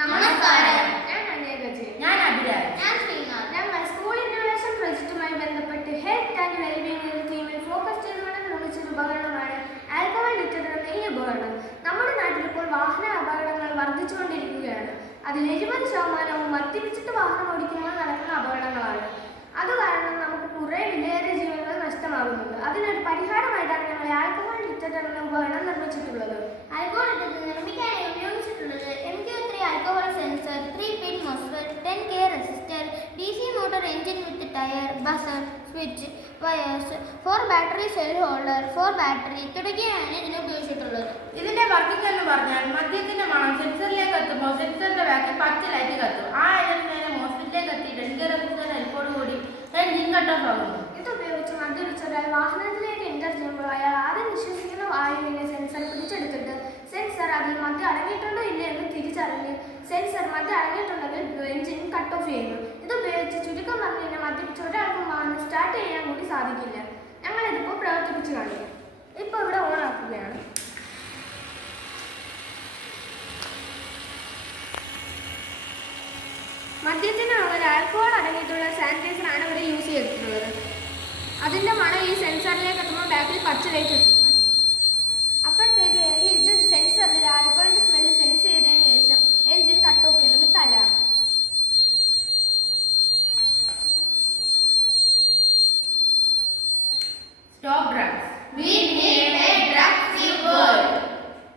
നമസ്കാരം. ഞാൻ അഭിരാജ്. ഞങ്ങൾ സ്കൂൾ ഇന്നോവേഷൻ പ്രോജക്റ്റുമായി ബന്ധപ്പെട്ട് ഹെൽത്ത് ആൻഡ് വെൽബീയിങ് തീമിൽ ഫോക്കസ് ചെയ്തുകൊണ്ട് നിർമ്മിച്ചൊരു ഉപകരണമാണ് ആൽക്കഹോൾ ഡിറ്റക്ടർ എന്ന ഈ ഉപകരണം. നമ്മുടെ നാട്ടിൽ ഇപ്പോൾ വാഹന അപകടങ്ങൾ വർദ്ധിച്ചുകൊണ്ടിരിക്കുകയാണ്. അതിൽ 70% മദ്യപിച്ചിട്ട് വാഹനം ഓടിക്കുമ്പോൾ നടക്കുന്ന അപകടങ്ങളാണ്. അതുകാരണം നമുക്ക് കുറേ വിലയേറിയ ജീവനുകൾ നഷ്ടമാകുന്നുണ്ട്. അതിനൊരു പരിഹാരമായിട്ടാണ് ഞങ്ങൾ ആൽക്കഹോൾ ഡിറ്റക്ടർ എന്ന ഉപകരണം നിർമ്മിച്ചിട്ടുള്ളത്. ആൽക്കഹോൾ ഡിറ്റക്ടർ നിർമ്മിക്കാനായി ഉപയോഗിച്ചിട്ടുള്ളത് MQ3 alcohol sensor, 3-pin MOSFET, 10K resistor, DC motor engine with tire, buzzer, switch, wires, 4 battery cell holder, 4 battery തുടങ്ങിയവയാണ് ഇതിന് ഉപയോഗിച്ചിട്ടുള്ളത്. ഇതിന്റെ വർക്കിംഗ് എന്ന് പറഞ്ഞാൽ മദ്യത്തിന്റെ മണം സെൻസറിലേക്ക് എത്തുമ്പോൾ സെൻസറിന്റെ ബാക്കിൽ പച്ച ലൈറ്റ് കത്തും. ആ എനർജി മോസ്ഫെറ്റിലേക്ക് എത്തി 10K റെസിസ്റ്റർ ഹെൽപ്പോടുകൂടി എൻജിൻ കട്ട് ഓഫ് ആകുന്നു. ഇതുപയോഗിച്ച് മദ്യപിച്ച ഒരാൾ വാഹനത്തിലേക്ക് എൻ്റർ ചെയ്യുമ്പോൾ അയാൾ ആദ്യം വിശ്വസിക്കുന്ന വായുവിനെ സെൻസർ പിടിച്ചെടുത്തിട്ട് സെൻസർ അതിൽ മദ്യം അടങ്ങിയിട്ടുണ്ടോ ഇല്ല എന്ന് തിരിച്ചറിഞ്ഞ് സെൻസർ മദ്യം അടങ്ങിയിട്ടുണ്ടെങ്കിൽ എൻജിൻ കട്ട് ഓഫ് ചെയ്യുന്നു. ഇതുപയോഗിച്ച് ചുരുക്കം പറഞ്ഞു കഴിഞ്ഞാൽ മദ്യപിച്ച ഒരാൾക്കും വാഹനം സ്റ്റാർട്ട് ചെയ്യാൻ കൂടി സാധിക്കില്ല. ഞങ്ങളിതിപ്പോൾ പ്രവർത്തിപ്പിച്ച് കാണിക്കും. ഇപ്പോൾ ഇവിടെ ഓൺ ആക്കുകയാണ്. മദ്യത്തിന് അവർ ആൽക്കഹോൾ അടങ്ങിയിട്ടുള്ള സാനിറ്റൈസറാണ് ഇവിടെ യൂസ് ചെയ്തിട്ടുള്ളത്. അതിൻ്റെ മണം ഈ സെൻസറിലേക്ക് എത്തുമ്പോൾ ബാക്കിൽ പച്ച ലൈറ്റ്